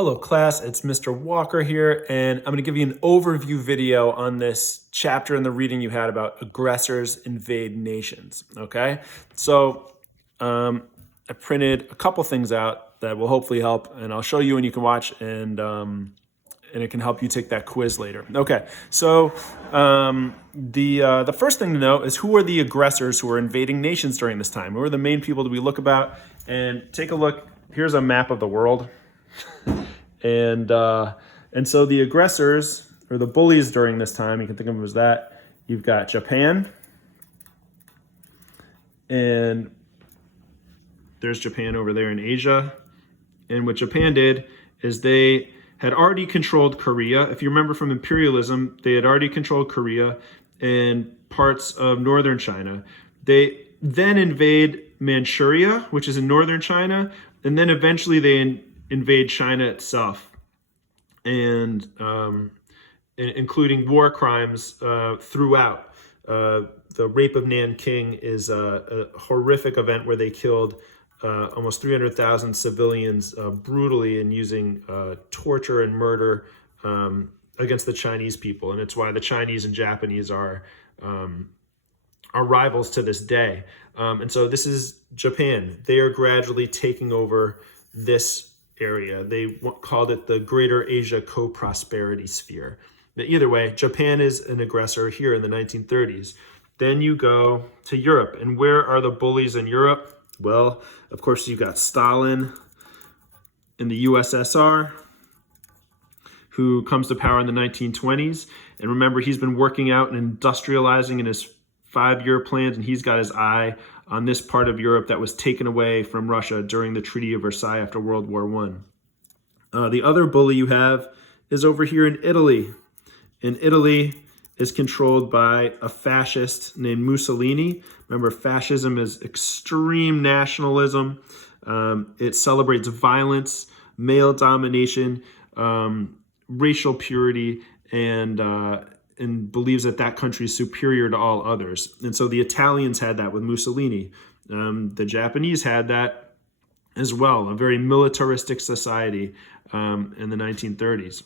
Hello class, it's Mr. Walker here, and I'm going to give you an overview video on this chapter in the reading you had about aggressors invade nations, okay? So I printed a couple things out that will hopefully help, and I'll show you and you can watch, and it can help you take that quiz later. Okay, so the first thing to know is who are the aggressors who are invading nations during this time? Who are the main people that we look about? And take a look, here's a map of the world. And so the aggressors, or the bullies during this time, you can think of them as that. You've got Japan, and there's Japan over there in Asia. And what Japan did is they had already controlled Korea. If you remember from imperialism, they had already controlled Korea and parts of northern China. They then invade Manchuria, which is in northern China, and then eventually they invade China itself, and including war crimes throughout. The rape of Nanking is a horrific event where they killed almost 300,000 civilians brutally and using torture and murder against the Chinese people. And it's why the Chinese and Japanese are rivals to this day. And so this is Japan. They are gradually taking over this area. They called it the Greater Asia Co-Prosperity Sphere. But either way, Japan is an aggressor here in the 1930s. Then you go to Europe. And where are the bullies in Europe? Well, of course, you've got Stalin in the USSR, who comes to power in the 1920s. And remember, he's been working out and industrializing in his 5-year plans, and he's got his eye on this part of Europe that was taken away from Russia during the Treaty of Versailles after World War I. The other bully you have is over here in Italy. And Italy is controlled by a fascist named Mussolini. Remember, fascism is extreme nationalism. It celebrates violence, male domination, racial purity, and believes that that country is superior to all others. And so the Italians had that with Mussolini. The Japanese had that as well, a very militaristic society in the 1930s.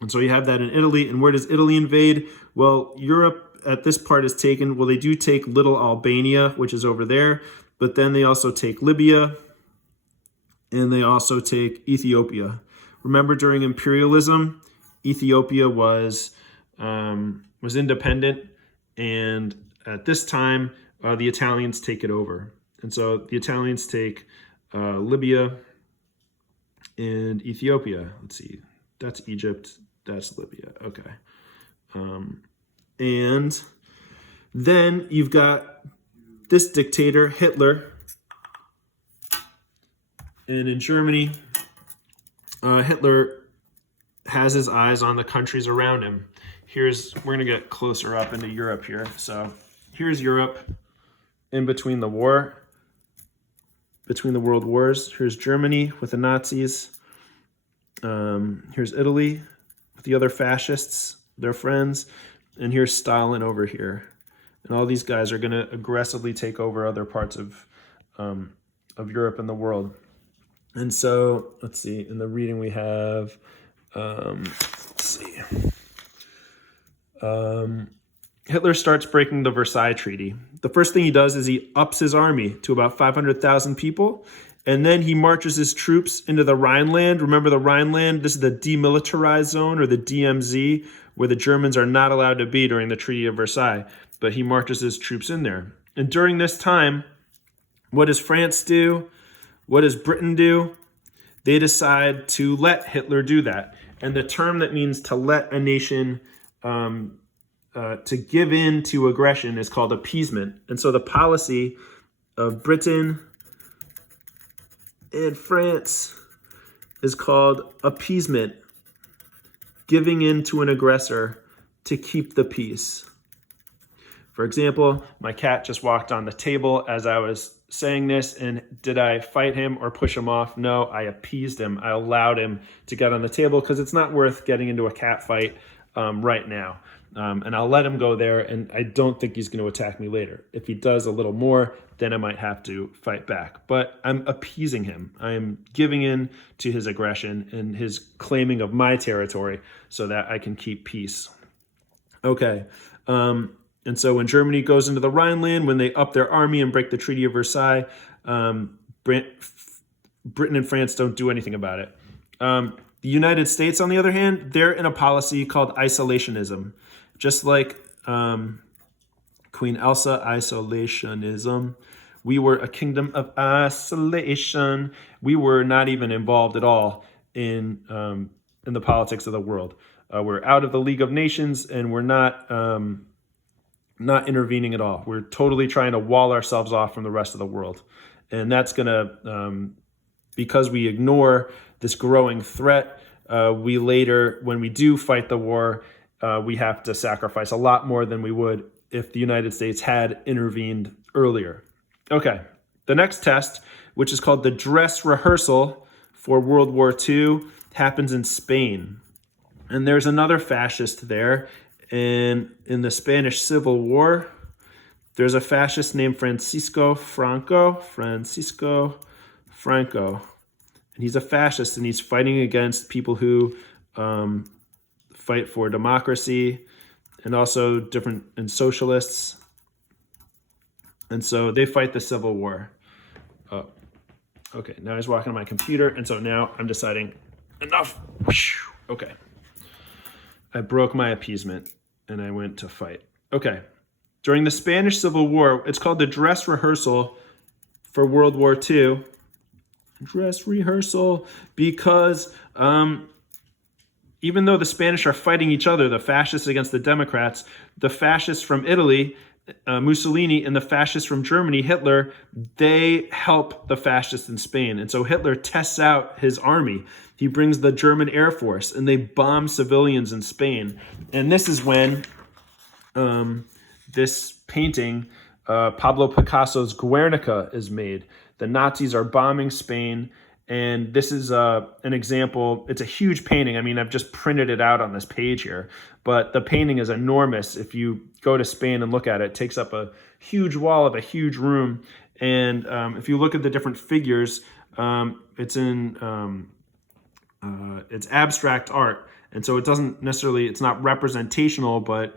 And so you have that in Italy. And where does Italy invade? Well, Europe at this part is taken. Well, they do take little Albania, which is over there, but then they also take Libya, and they also take Ethiopia. Remember, during imperialism, Ethiopia was independent, and at this time, the Italians take it over. And so the Italians take Libya and Ethiopia. Let's see, that's Egypt, that's Libya, okay. And then you've got this dictator, Hitler, and in Germany, Hitler has his eyes on the countries around him. We're going to get closer up into Europe here. So here's Europe in between the world wars. Here's Germany with the Nazis. Here's Italy with the other fascists, their friends. And here's Stalin over here. And all these guys are going to aggressively take over other parts of Europe and the world. And so, let's see, in the reading we have, let's see. Hitler starts breaking the Versailles Treaty. The first thing he does is he ups his army to about 500,000 people, and then he marches his troops into the Rhineland. Remember the Rhineland? This is the demilitarized zone, or the DMZ, where the Germans are not allowed to be during the Treaty of Versailles, but he marches his troops in there. And during this time, what does France do? What does Britain do? They decide to let Hitler do that. And the term that means to let a nation to give in to aggression is called appeasement. And so the policy of Britain and France is called appeasement, giving in to an aggressor to keep the peace. For example, my cat just walked on the table as I was saying this, and did I fight him or push him off? No, I appeased him. I allowed him to get on the table because it's not worth getting into a cat fight right now. And I'll let him go there, and I don't think he's going to attack me later. If he does a little more, then I might have to fight back. But I'm appeasing him. I am giving in to his aggression and his claiming of my territory so that I can keep peace. Okay. And so when Germany goes into the Rhineland, when they up their army and break the Treaty of Versailles, Britain and France don't do anything about it. The United States, on the other hand, they're in a policy called isolationism. Just like Queen Elsa, isolationism. We were a kingdom of isolation. We were not even involved at all in the politics of the world. We're out of the League of Nations, and we're not intervening at all. We're totally trying to wall ourselves off from the rest of the world. And that's going to, because we ignore this growing threat, we later, when we do fight the war, we have to sacrifice a lot more than we would if the United States had intervened earlier. Okay, the next test, which is called the dress rehearsal for World War II, happens in Spain. And there's another fascist there. And in the Spanish Civil War, there's a fascist named Francisco Franco. And he's a fascist, and he's fighting against people who fight for democracy and also and socialists. And so they fight the Civil War. Oh, okay, now he's walking on my computer, and so now I'm deciding, enough. Okay. I broke my appeasement, and I went to fight. Okay. During the Spanish Civil War, it's called the dress rehearsal for World War II. Dress rehearsal, because even though the Spanish are fighting each other, the fascists against the Democrats, the fascists from Italy, Mussolini, and the fascists from Germany, Hitler, they help the fascists in Spain. And so Hitler tests out his army. He brings the German Air Force, and they bomb civilians in Spain. And this is when this painting, Pablo Picasso's Guernica, is made. The Nazis are bombing Spain, and this is an example. It's a huge painting. I mean, I've just printed it out on this page here, but the painting is enormous. If you go to Spain and look at it, it takes up a huge wall of a huge room. And if you look at the different figures, it's abstract art. And so it doesn't necessarily, it's not representational, but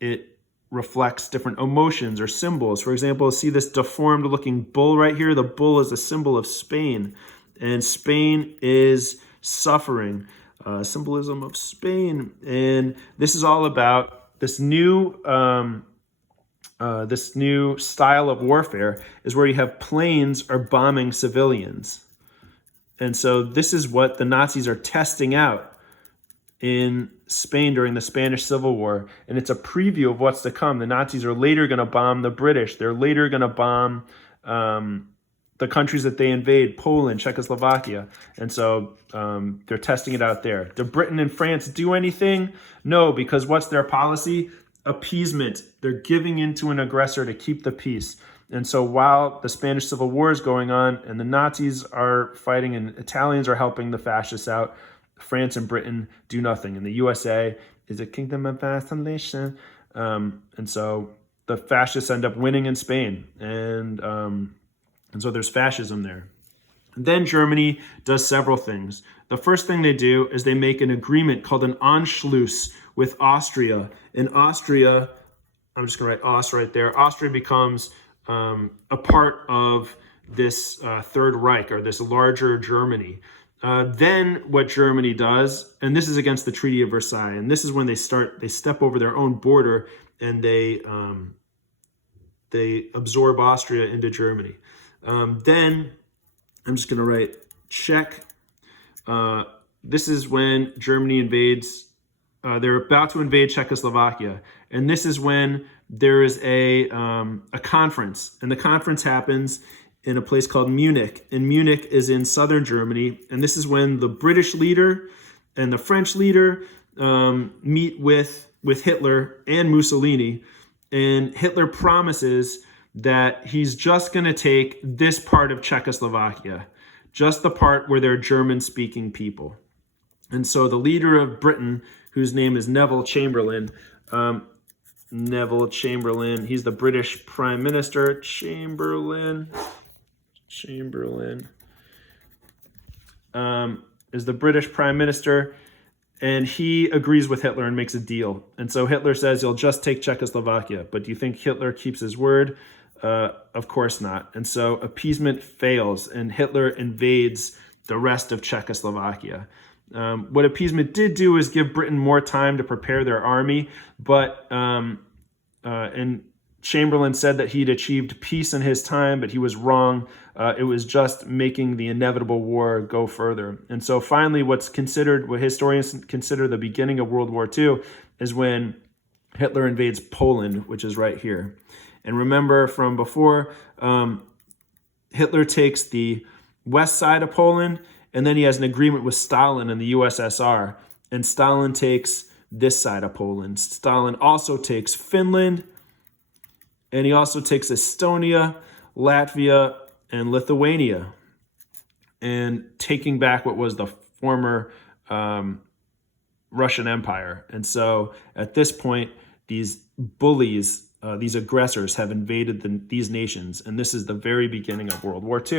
it reflects different emotions or symbols. For example, see this deformed looking bull right here? The bull is a symbol of Spain, and Spain is suffering. Symbolism of Spain. And this is all about this new style of warfare is where you have planes are bombing civilians. And so this is what the Nazis are testing out in Spain during the Spanish Civil War, and it's a preview of what's to come. The Nazis are later going to bomb the British. They're later going to bomb the countries that they invade, Poland, Czechoslovakia, and so they're testing it out there. Do Britain and France do anything? No, because what's their policy? Appeasement. They're giving in to an aggressor to keep the peace. And so while the Spanish Civil War is going on and the Nazis are fighting and Italians are helping the fascists out, France and Britain do nothing. And the USA is a kingdom of isolation. And so the fascists end up winning in Spain. And so there's fascism there. And then Germany does several things. The first thing they do is they make an agreement called an Anschluss with Austria. And Austria, I'm just going to write Aus right there. Austria becomes a part of this Third Reich, or this larger Germany. Then what Germany does, and this is against the Treaty of Versailles, and this is when they step over their own border, and they absorb Austria into Germany. Then I'm just going to write Czech. This is when Germany invades. They're about to invade Czechoslovakia, and this is when there is a conference, and the conference happens in a place called Munich, and Munich is in southern Germany, and this is when the British leader and the French leader meet with Hitler and Mussolini, and Hitler promises that he's just going to take this part of Czechoslovakia, just the part where there are German-speaking people. And so the leader of Britain whose name is Neville Chamberlain. Neville Chamberlain, he's the British Prime Minister. Chamberlain is the British Prime Minister, and he agrees with Hitler and makes a deal. And so Hitler says, you'll just take Czechoslovakia. But do you think Hitler keeps his word? Of course not. And so appeasement fails, and Hitler invades the rest of Czechoslovakia. What appeasement did do is give Britain more time to prepare their army, but and Chamberlain said that he'd achieved peace in his time, but he was wrong. It was just making the inevitable war go further. And so finally, what historians consider the beginning of World War II is when Hitler invades Poland, which is right here. And remember from before, Hitler takes the west side of Poland, and then he has an agreement with Stalin and the USSR, and Stalin takes this side of Poland. Stalin also takes Finland, and he also takes Estonia, Latvia, and Lithuania, and taking back what was the former Russian Empire. And so at this point, these bullies, these aggressors have invaded these nations, and this is the very beginning of World War II.